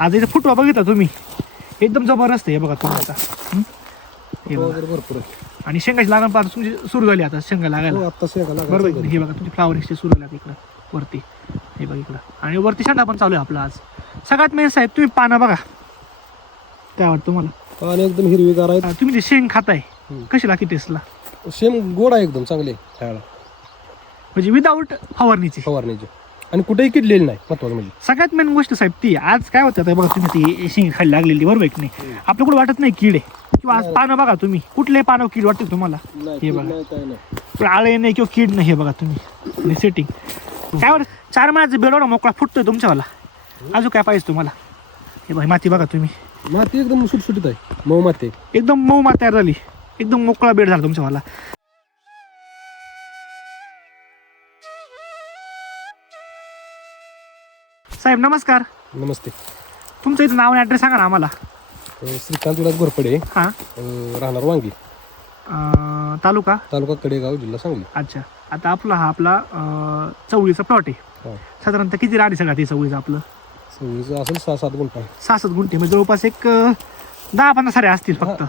आज इथे फुटवा बघितला तुम्ही, एकदम जबरदस्त आहे बघा तुम्ही आता. हे बघा भरपूर आणि शेंगाची लागण पासून तुमची सुरू झाली आता शेंगा लागायला. आता शेंगा बरोबर आहे. हे बघा तुमची फ्लावरिंगची सुरू झाली आता इकडं वरती. हे बघा इकडं आणि वरती शेंडा पण चालू आहे आपला आज. सगळ्यात मेन साहेब तुम्ही पानं बघा, काय वाटतं तुम्हाला? पानं एकदम हिरवीगार आहेत. तुम्ही जे शेंग खाताय कशी लागते टेस्टला? शेंग गोड आहे एकदम चांगले खायला, म्हणजे विदाऊट फवारणीचे आणि कुठेही किडलेली नाही. महत्वाचं म्हणजे सगळ्यात मेन गोष्ट साहेब ती आज काय होतं बघा, तुम्ही ती शेंग खाली लागलेली बरोबर आहे की नाही? आपल्या कुठे वाटत नाही कीड आहे किंवा आज पानं बघा तुम्ही, कुठल्याही पानावर कीड वाटते तुम्हाला? हे बघा आळे नाही किंवा कीड नाही. हे बघा तुम्ही सेटिंग काय वाटत 4 महिन्याचा बेडवडा मोकळा फुटतोय तुमच्यावाला. अजून काय पाहिजे तुम्हाला? हे बघा माती बघा तुम्ही, माती एकदम सुटसुटीत आहे, मऊ माती एकदम मऊ माती तयार झाली, एकदम मोकळा बेड झाला तुमच्यावाला. साहेब नमस्कार. नमस्ते. तुमचं इथं नाव आणि ॲड्रेस सांगा ना आम्हाला. श्रीकांत विलास घोरपडे, हां. राहणार वांगी, तालुका कडेगाव, जिल्हा सांगली. अच्छा. आता आपला चवळीचा प्लॉट आहे. साधारणतः किती राहते सगळ्या ते चवळीचं आपलं? चवळीचं असेल 6-7 गुंठा. 6-7 गुंठे म्हणजे जवळपास एक 10-15 सारे असतील फक्त.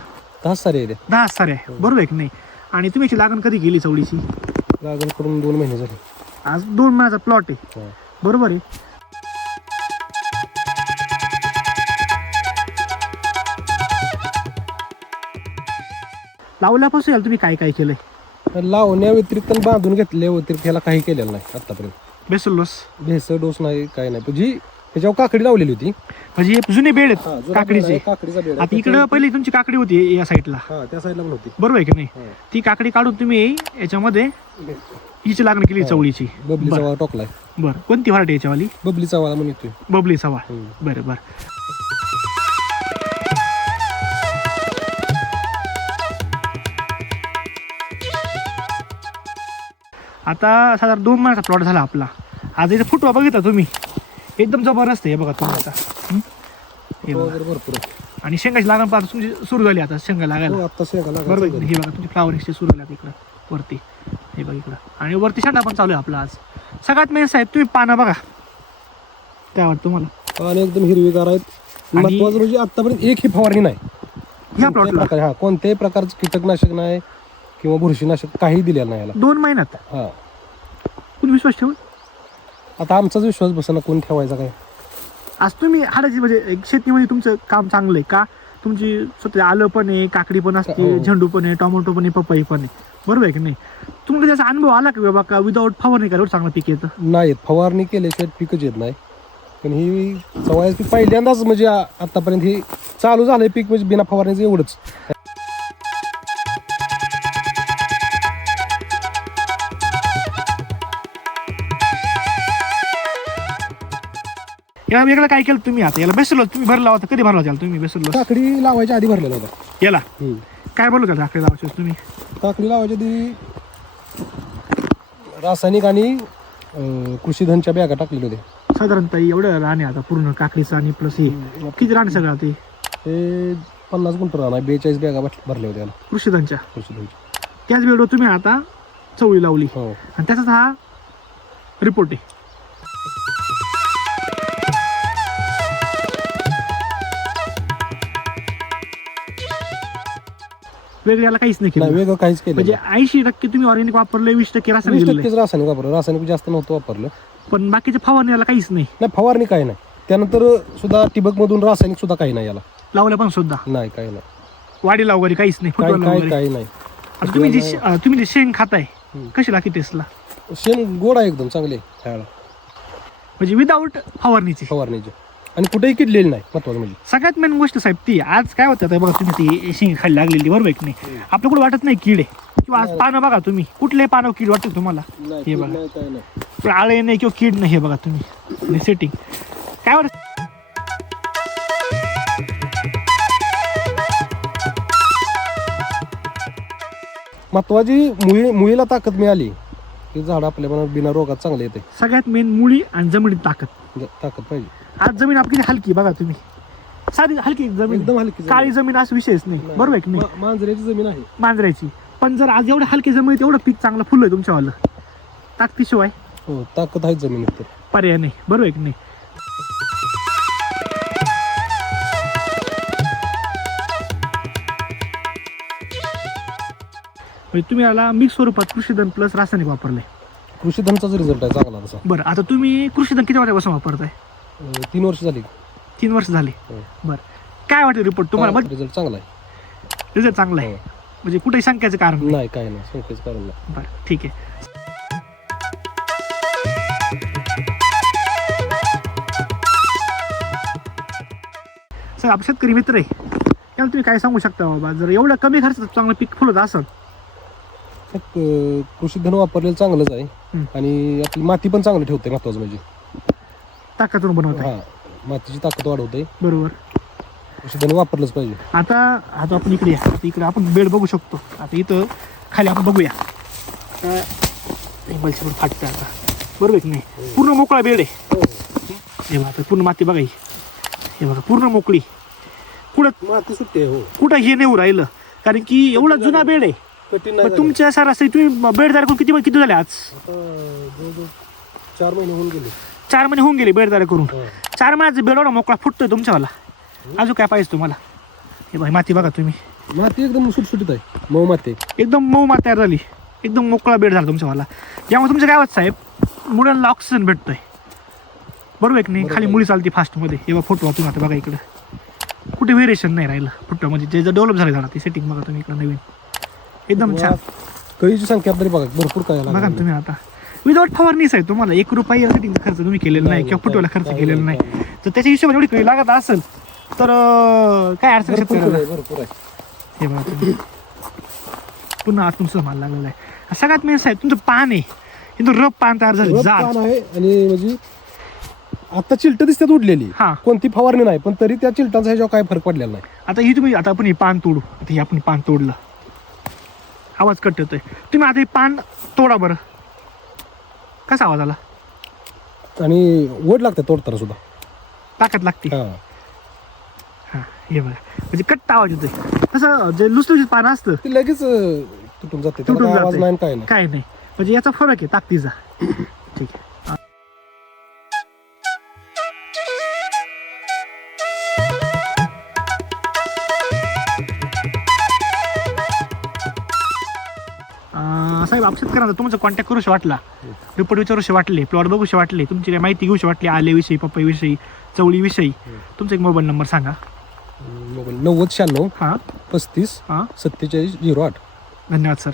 10 सारे आहे. 10 सारे आहे बरोबर आहे की नाही? आणि तुम्ही याची लागण कधी केली चवळीची? लागण करून 2 महिने झाले. आज 2 महिन्याचा प्लॉट आहे बरोबर आहे. लावल्यापासून याला तुम्ही काय काय केलंय? लावण्या व्यतिरिक्त आणि बांधून घेतल्या व्यतिरिक्त ह्याला काही केलेलं नाही आतापर्यंत. बेसुलोस भेसळ डोस नाही, काय नाही. जी ह्याच्यावर काकडी लावलेली होती, म्हणजे हे जुने बेड आहेत काकडीचे. काकडीचा बेड आता इकडे पहिली तुमची काकडी होती या साईडला त्या साईडला पण होती बरोबर आहे की नाही? ती काकडी काढून तुम्ही याच्यामध्ये हिची लागण केली चवळीची. बबलीचा वाळा टोकलाय. बरं कोणती व्हरायटी याच्यावाली? बबलीचा वाळा म्हणून येतोय. बबलीचा वाळ. बरं बरं. आता साधारण 2 महिन्याचा प्लॉट झाला आपला. आज इथे फुटवा बघितला तुम्ही, एकदम जबरदस्त आहे बघा तुम्ही आता. हे बघा भरपूर आणि शेंगाची लागण पासून तुमची सुरू झाली आता शेंगा लागायला. आता शेंगा बरोबर आहे. हे बघा तुमची फ्लावरिंगची सुरू झाली आता इकडं वरती. हे बघा इकडं आणि वरती शेंडा पण चालू आहे आपला आज. सगळ्यात मेन साहेब तुम्ही पानं बघा, काय वाटतं तुम्हाला? पानं एकदम हिरवीगार आहेत. महत्वाचं म्हणजे आतापर्यंत एकही फवारणी नाही ह्या प्लॉटला. कोणत्याही प्रकारचं कीटकनाशक नाही किंवा बुरशीनाशक काही दिलेलं नाही याला 2 महिन्यात. हा, कोण विश्वास ठेवून? आता आमचाच विश्वास बसना, कोण ठेवायचा काय? आज तुम्ही हाडाची म्हणजे शेतीमध्ये तुमचं काम चांगलं आहे का? तुमची स्वतः आलं पण आहे, काकडी पण असते, झेंडू पण आहे, टोमॅटो पण आहे, पपई पण आहे बरोबर आहे की नाही? तुम्हाला त्याचा अनुभव आला का बाबा का विदाऊट फवारणी करावं चांगलं पीक येतं? नाही, फवारणी केल्याशिवाय पिकच येत नाही. पण ही चवळी पीक पहिल्यांदाच म्हणजे आतापर्यंत ही चालू झालंय पीक म्हणजे बिना फवारणीचं एवढंच. याला वेगळं काय केलं तुम्ही? आता याला बेसलो तुम्ही भरला होता, कधी भरला होता तुम्ही बेसलो? काकडी लावायच्या आधी भरलेला होता याला. काय बोलू त्याला काकडी लावायची तुम्ही? काकडी लावायच्या आधी रासायनिक आणि कृषीधनच्या बॅगा टाकलेल्या होत्या. साधारणतः एवढं राणे आता पूर्ण काकडीचं आणि प्लस हे किती राणे सगळं ते? 50 गुंठ राहणार, 42 बॅगा भरल्या होत्या कृषीधनच्या. कृषीधनच्या. त्याच वेळेवर तुम्ही आता चवळी लावली आणि त्याचाच हा रिपोर्ट आहे. वेगळं याला काहीच नाही केलं, वेगळं काहीच केलं म्हणजे 80% तुम्ही ऑर्गॅनिक वापरले, 20% रासायनिक दिलेलं. रासायनिक वापरलं. रासायनिक जास्त नव्हतं वापरलं, पण बाकीच्या फवारणी याला काहीच नाही. फवारणी काही नाही. त्यानंतर सुद्धा ठिबक मधून रासायनिक सुद्धा काही नाही याला लावल्या पण सुद्धा नाही, काही नाही. वाढीला वगैरे काहीच नाही, काही नाही. आता तुम्ही जे शेंग खाताय कशी लागते टेस्टला? शेंग गोड आहे एकदम चांगले खायला, म्हणजे विदाऊट फवारणीची आणि कुठेही किडलेली नाही. महत्वाचं म्हणजे सगळ्यात मेन गोष्ट साहेब ती आज काय होतं बघा, तुम्ही ती शेंग खाली लागलेली बरोबर आहे की नाही? आपल्या कुठे वाटत नाही कीड आहे किंवा आज पानं बघा तुम्ही, कुठल्याही पानावर कीड वाटते तुम्हाला? हे बघा आळे नाही किंवा कीड नाही. हे बघा तुम्ही सेटिंग काय वाटत? महत्वाची मुळीला ताकद मिळाली की झाड आपल्या बिना रोगात चांगले येते. सगळ्यात मेन मुळी आणि जमिनीत ताकद पाहिजे. आज जमीन आपली हलकी बघा तुम्ही, साधी हलकी जमीन, एकदम हलकी. काळी जमीन असं विषयच नाही बरोबर आहे की नाही? मांजऱ्याची जमीन आहे, मांजरायची. पण जर आज एवढं हलकी जमीन तेवढं पीक चांगलं फुल आहे तुमच्यावालं. ताकदीशिवाय ताकद आहे जमिनीत, पर्याय नाही बरोबर आहे की नाही? म्हणजे तुम्ही याला मिक्स स्वरूपात कृषीधन प्लस रासायनिक वापरले. कृषीधनचाच रिझल्ट आहे चांगला तसा. बरं, आता तुम्ही कृषीधन किती वर्षापासून वापरताय? 3 वर्ष झाली. 3 वर्ष झाली. हो. बरं, काय वाटतं रिपोर्ट तुम्हाला? रिझल्ट चांगला आहे. रिझल्ट चांगला आहे, हो. म्हणजे कुठेही शंकाचं कारण नाही. नाही, काय नाही, शंकेचं कारण नाही. बरं, ठीक आहे. सर, आप शेतकरी मित्र आहे, त्याला तुम्ही काय सांगू शकता बाबा, जर एवढं कमी खर्चात चांगलं पीक फुलत असेल? कृषीधन वापरलेलं चांगलंच आहे. हं. आणि आपली माती पण चांगली ठेवते, महत्वाचं म्हणजे. ताकदून बनवत आहे. हा, मातीची ताकद वाढवते. बरोबर. कृषीधन वापरलंच पाहिजे. आता आपण इकडे या, आता इकडे आपण बेड बघू शकतो. आता इथं खाली आपण बघूया, बलशी फाटतं आता, बरोबर आहे की नाही? पूर्ण मोकळा बेड आहे. हे बघा, आता पूर्ण माती बघा ही. हे बघा, पूर्ण मोकळी. कुठं माती सुट्टी आहे. हो, कुठं हे नाही राहिलं, कारण की एवढा जुना बेड आहे. कठीण पण नाही. तुमच्या सरासरी तुम्ही बेड तयार करून किती झाले आज? आता जवळजवळ 4 महिने होऊन गेले. 4 महिने होऊन गेले बेड तयार करून. हो. 4 महिन्याचा बेड एवढा मोकळा फुटतोय तुमच्यावाला. अजून काय पाहिजे तुम्हाला? हे बघा माती बघा तुम्ही, माती एकदम सुटसुटीत आहे, मऊ माती आहे. एकदम मऊ माती तयार झाली, एकदम मोकळा बेड झाला तुमच्यावाला. यामुळे तुमच्या काय होत साहेब, मुलांना ऑक्सिजन भेटतोय, बरोबर आहे की नाही? खाली मुली चालते फास्टमध्ये. हे बघा फोटो तुम्ही आता बघा इकडं, कुठे व्हेरिएशन नाही राहिलं फोटोमध्ये. जे डेव्हलप झालं झालं ते सेटिंग बघा तुम्ही इकडं, नवीन एकदम छान. कळीची संख्या तरी बघा, भरपूर काय बघा ना तुम्ही. आता विदाउट फवारणीच आहे, तुम्हाला 1 रुपया सेटिंगचा खर्च तुम्ही केलेला नाही किंवा फुटवायला खर्च केलेला नाही. तर त्याच्या हिशोबाने एवढी कळी लागत असेल तर काय अडचण शेतकऱ्याला? भरपूर आहे. हे बघा तुम्ही, पुन्हा आतून माल लागलेला आहे. सगळ्यात मेन साहेब तुमचं पान आहे, इथं रब पान तयार झालं, रब जाड. पान आहे. आणि म्हणजे आता चिलट दिसतात उडलेली, हा. कोणती फवारणी नाही, पण तरी त्या चिलटांचा ह्याच्यावर काय फरक पडलेला नाही. आता ही तुम्ही, आता आपण हे पान तोडू, आता हे आपण पान तोडलं, आवाज कट येतोय. तुम्ही आता हे पान तोडा बरं, कसा आवाज आला? आणि वड लागते तोडताना सुद्धा, ताकद लागते. हा. हा, हे बघा, म्हणजे कट्टा आवाज येतोय. तसं जे लुसलुसीत पान असतं ती लगेच तुटून जाते, त्याला तुटून काय आवाज जाते. नाही आणि काय नाही. काय नाही, म्हणजे याचा फरक आहे ताकदीचा. ठीक आहे. साहेब, आप शेतकऱ्यांना तुमचा कॉन्टॅक्ट करूशी वाटला, रिपोर्ट विचारूशी वाटले, प्लॉट बघूशी वाटले, तुमची काही माहिती घेऊशी वाटली, आलेविषयी, पपईविषयी, चवळीविषयी, तुमचा एक मोबाईल नंबर सांगा. 90 96 हां 35 हां 47 08. धन्यवाद सर.